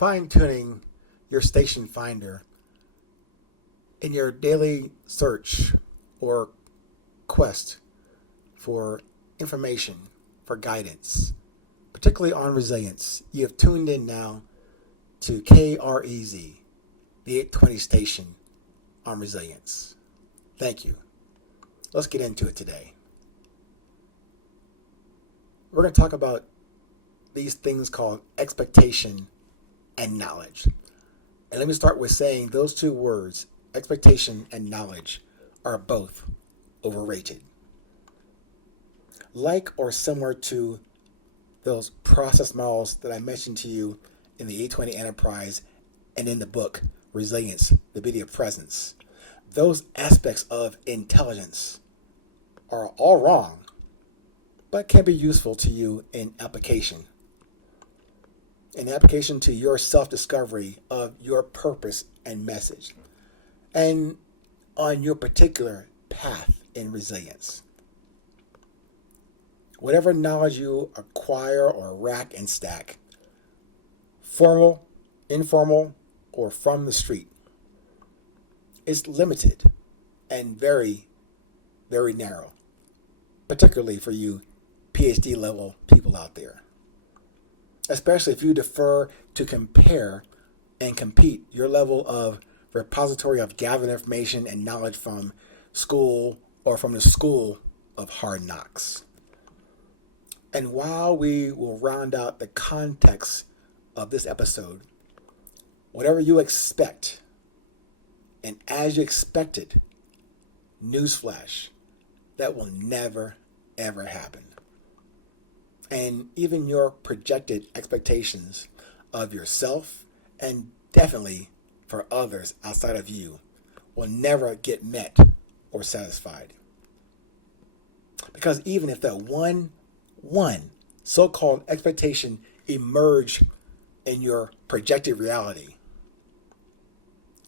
fine-tuning your station finder in your daily search or quest for information, for guidance, particularly on resilience. You have tuned in now to KREZ, the 820 station on resilience. Thank you. Let's get into it today. We're going to talk about these things called expectation and knowledge. And let me start with saying those two words, expectation and knowledge, are both overrated. Like or similar to those process models that I mentioned to you in the 820 Enterprise and in the book Resilience, the Beauty of Presence, those aspects of intelligence are all wrong, but can be useful to you in application. In application to your self-discovery of your purpose and message, and on your particular path in resilience. Whatever knowledge you acquire or rack and stack, formal, informal, or from the street, is limited and very, very narrow, particularly for you PhD level people out there. Especially if you defer to compare and compete your level of repository of gathered information and knowledge from school or from the school of hard knocks. And while we will round out the context of this episode, whatever you expect, and as you expected, newsflash, that will never, ever happen. And even your projected expectations of yourself and definitely for others outside of you will never get met or satisfied. Because even if that one so-called expectation emerge in your projected reality,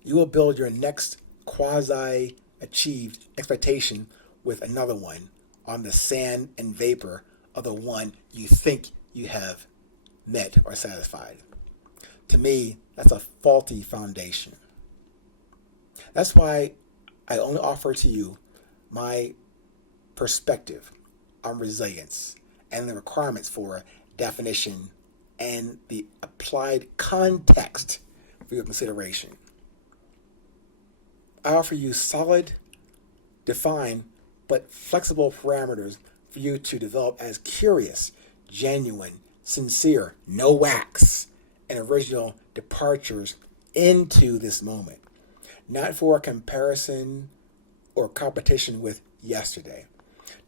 you will build your next quasi-achieved expectation with another one on the sand and vapor of the one you think you have met or satisfied. To me, that's a faulty foundation. That's why I only offer to you my perspective on resilience and the requirements for definition and the applied context for your consideration. I offer you solid, defined, but flexible parameters for you to develop as curious, genuine, sincere, no wax, and original departures into this moment. Not for a comparison or competition with yesterday,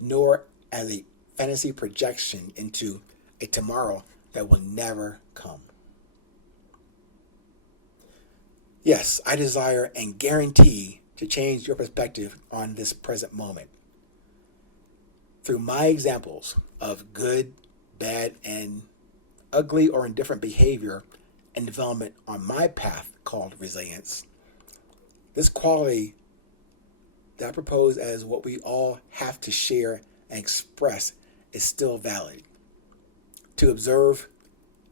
nor as a fantasy projection into a tomorrow that will never come. Yes, I desire and guarantee to change your perspective on this present moment. Through my examples of good, bad, and ugly or indifferent behavior and development on my path called resilience, this quality that I propose as what we all have to share and express is still valid. To observe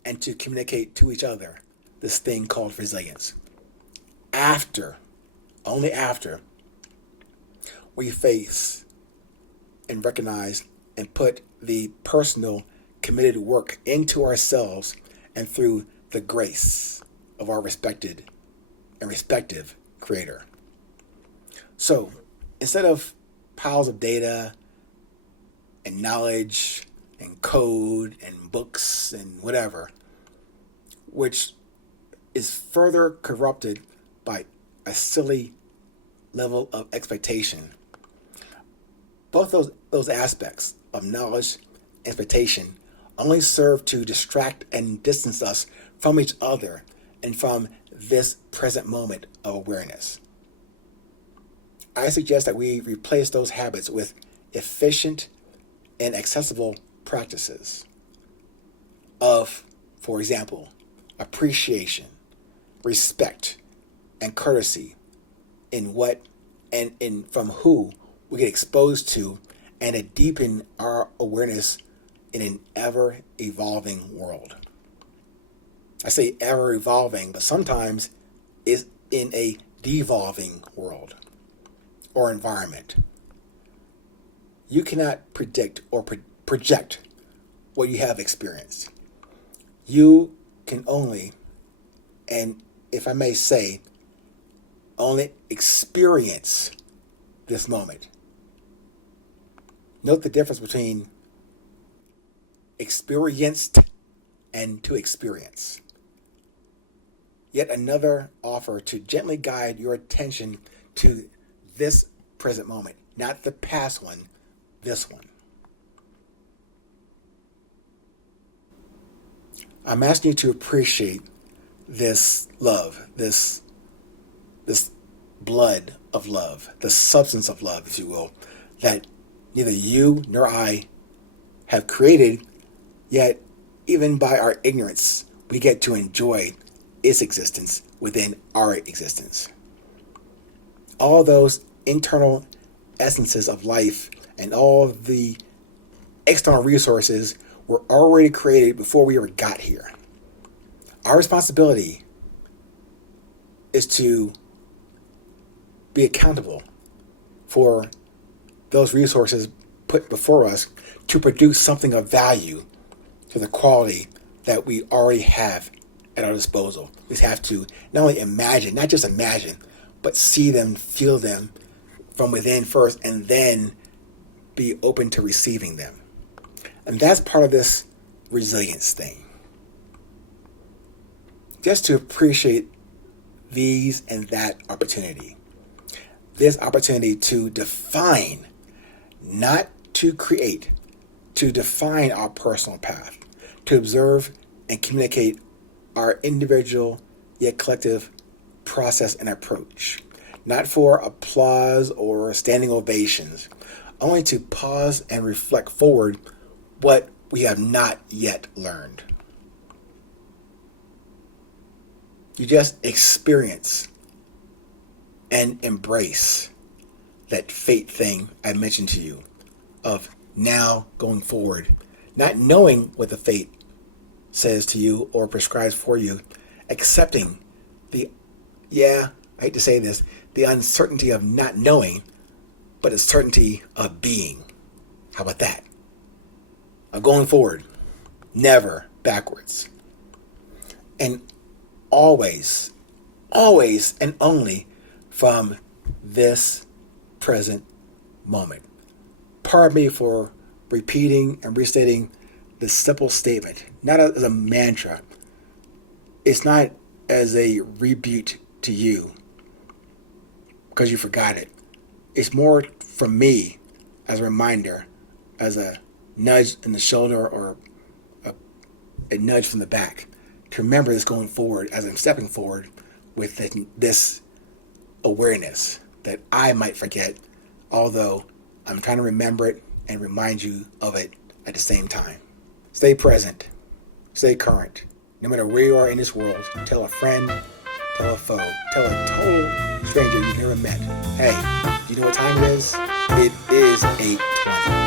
and to communicate to each other this thing called resilience. Only after, we face and recognize and put the personal committed work into ourselves and through the grace of our respected and respective Creator. So instead of piles of data and knowledge and code and books and whatever, which is further corrupted by a silly level of expectation, both those aspects of knowledge and expectation only serve to distract and distance us from each other and from this present moment of awareness. I suggest that we replace those habits with efficient and accessible practices of, for example, appreciation, respect, and courtesy in what and in from who we get exposed to, and to deepen our awareness in an ever-evolving world. I say ever evolving, but sometimes it's in a devolving world or environment. You cannot predict or project what you have experienced. You can only, and if I may say, only experience this moment. Note the difference between experienced and to experience. Yet another offer to gently guide your attention to this present moment, not the past one, this one. I'm asking you to appreciate this love, this blood of love, the substance of love, if you will, that neither you nor I have created, yet even by our ignorance, we get to enjoy its existence within our existence. All those internal essences of life and all the external resources were already created before we ever got here. Our responsibility is to be accountable for those resources put before us to produce something of value to the quality that we already have at our disposal. We have to not only imagine, not just imagine, but see them, feel them from within first, and then be open to receiving them. And that's part of this resilience thing. Just to appreciate these and that opportunity. This opportunity to define, not to create, to define our personal path, to observe and communicate our individual yet collective process and approach. Not for applause or standing ovations, only to pause and reflect forward what we have not yet learned. You just experience and embrace that fate thing I mentioned to you of now going forward, not knowing what the fate says to you or prescribes for you, accepting I hate to say this, the uncertainty of not knowing, but a certainty of being. How about that? Of going forward, never backwards. And always and only from this present moment. Pardon me for repeating and restating this simple statement, not as a mantra. It's not as a rebuke to you because you forgot it. It's more from me as a reminder, as a nudge in the shoulder or a nudge from the back to remember this going forward as I'm stepping forward with this awareness that I might forget, although I'm trying to remember it and remind you of it at the same time. Stay present. Stay current. No matter where you are in this world, tell a friend, tell a foe, tell a total stranger you've never met, hey, do you know what time it is? It is 8:20.